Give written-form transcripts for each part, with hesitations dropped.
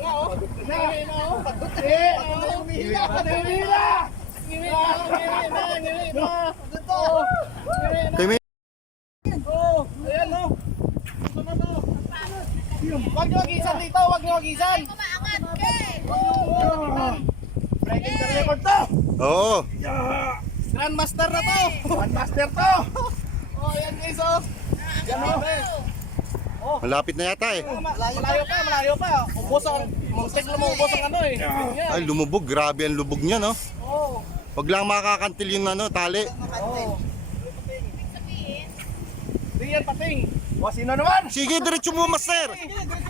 nga, oh. Ngiri na, oh. Pagod na, oh. Ngiri na. Ngiri na. Kami. Oh, ayan, oh. Ito na to. Huwag nyo agisan dito, huwag nyo agisan. Breaking the record to. Oo. Grandmaster na to. Grandmaster to. Oh, ayan guys, oh. Yan, oh. Malapit na yata eh. Malayo pa. Ubos ang, muntik na maubos ang ano eh. Ay, lumubog. Grabe ang lubog niya, no? Oo. Wag lang makakantil yung ano, tali. Oo. Di yan pating. O, sino naman? Sige, diretso mo, master.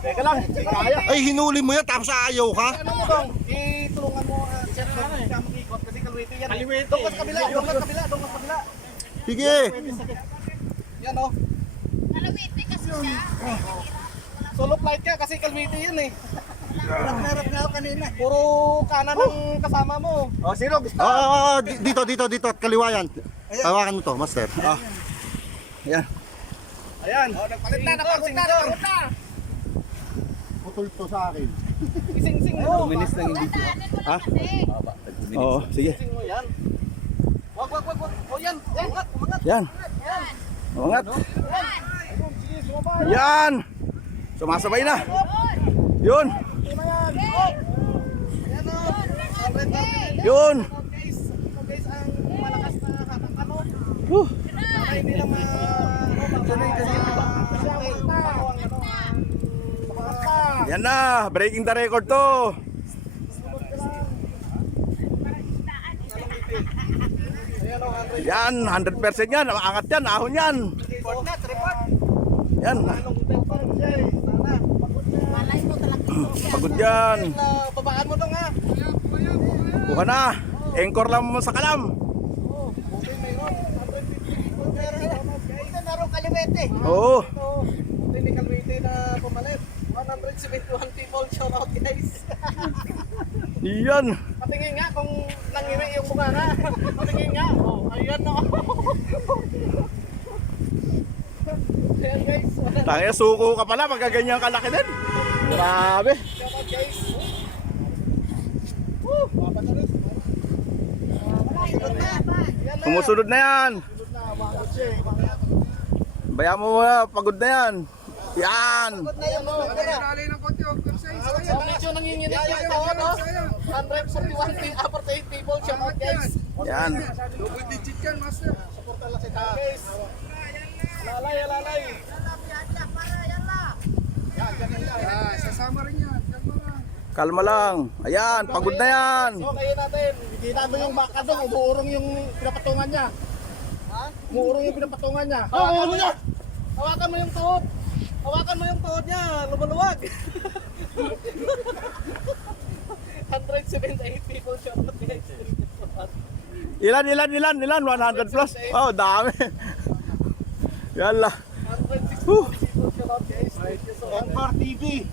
Teka lang, kaya. Ay, hinuli mo yan, tapos ayaw ka. Ano mo dong? Itulungan mo, sir, ka makikot kasi kalwito yan. Kalwito. Doon ka sa kabila, doon ka sa kabila. Sige. Yan, oh. Kalawiti kasi siya. Solo flight ka kasi kalwito yan eh. Narap na ako kanina. Puro kanan ang kasama mo. O, sino gusto? Dito, kaliwa yan. Hawakan mo to, master. Ayan. Nagpalit na. Putol to sa akin. Ising-sing mo. Minis lang yung dito. Ha? Oo, sige. Ising mo yan. Wag. O yan, umangat. Yan. Umangat. Sige, sumabay. Yan. Sumasabay na. Yun. Ayan o. Yun. Guys, ito guys ang malakas na hatak ano. Huh. Para hindi lang Yan na, breaking the record to. Yan, 100% yan. Angat yan, ahon yan. Report. Yan. Malay mo talaga. Pagod yan. Babaan mo to nga. Kuha na. Anchor lang mo sa kalam. Okay, mayroon. 150 guys. Narong kaliwete. Oo. Technical weight na pumalit. 171 people, shout out guys. Yan. Patingin nga kung nangiwi yung mukha nga. Patingin nga. Oh, ayan no. Ayan guys. Tangya, suko ka pala. Magkaganyan kalaki din. Grabe. Shout out guys. Woo! Papatalis. Sumusunod na yan. Bayan mo muna, pagod na yan. Yan. Medyo nanginginig yung tao, no? 141 people, shout out guys. Yan. Double digit yan, master. Support lang si tao. Guys. Lalay. Sasama rin yan. Kalma lang. Ayan, pagod na yan. So, kayo natin. Kita mo yung baka doon, umuurong yung pinapatungan niya. Ha? Umuurong yung pinapatungan niya. Hawakan mo niya! Hawakan mo yung tuhod. Hawakan mo yung tuhod niya. Lumaluwag. 178 people shout out guys. Ilan? 100 plus? Oh, dami. Yala. 160 people shout out guys. Thank you so much. Encore TV.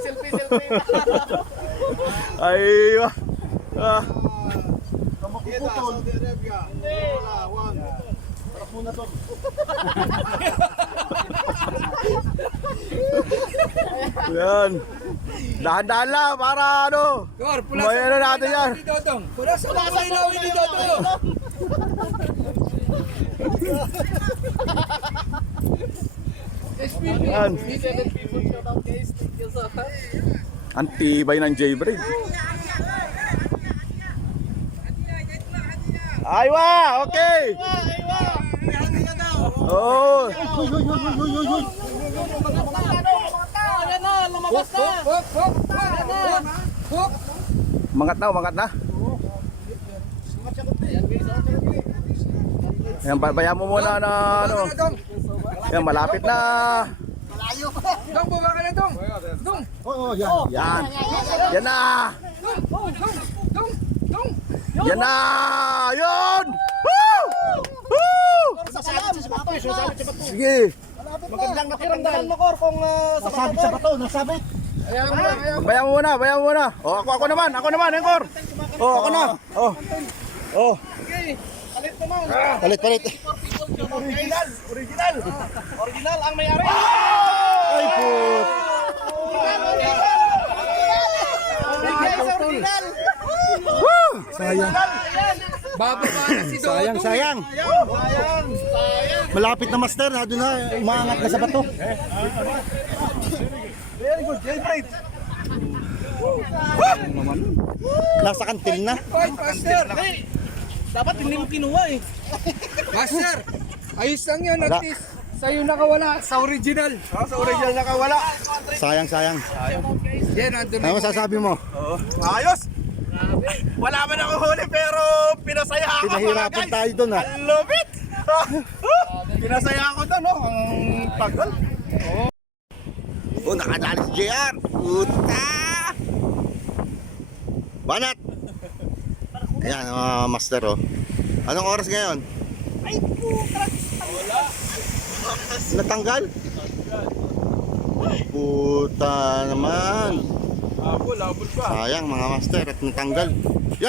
Selfie. Ay, Putol. Hindi. Harap muna to. yan. Dahan-dahan lang para ano. Bumayan na natin yan. Pula sa ilawin ni Dodong. Yan. 7 people shout out guys. Thank you so much. Ang tibay ng J-Braid. Aywa, okay. Aywa. Oh. Ayan na, lumabas na. Umangat na. Yan, bayan mo muna na ano. Yan, malapit na. Dong, baba ka na dong. Dong. Yan. Yan na. Dong. Yan na. Yun. Woo! Woo! Sige. Magandang nakiramdaman mo, Kor, kung sa bato. Nasabit. Bayan mo muna. Oh, ako naman, Engkor. Oh, ako na. Oh. Okay, palit naman. Palit. Original ang may-ari. Ay, put. Woo! Sayang. Sayang, sayang. Malapit na master, na doon na, umaangat na sa bato. Very good, Jailbait. Nasa kantil na. Master, dapat hindi mo kinuha eh. Master, ayos lang yan. Wala. At least sa'yo nakawala sa original. Sa original nakawala. Sayang, sayang. Yan, nandun Ano masasabi mo? Ayos. Wala man ako huli pero pinasaya ako mga Pinahirapan guys. tayo doon, ha? I love it. Pinasaya ako doon, no? Ang tagal. Oh, nakadali si JR. Puta! Banat! Ayan, mga master, oh. Anong oras ngayon? Ay, puta. Natanggal? Puta naman. Abol pa. Sayang, mga master, at natanggal. Yan!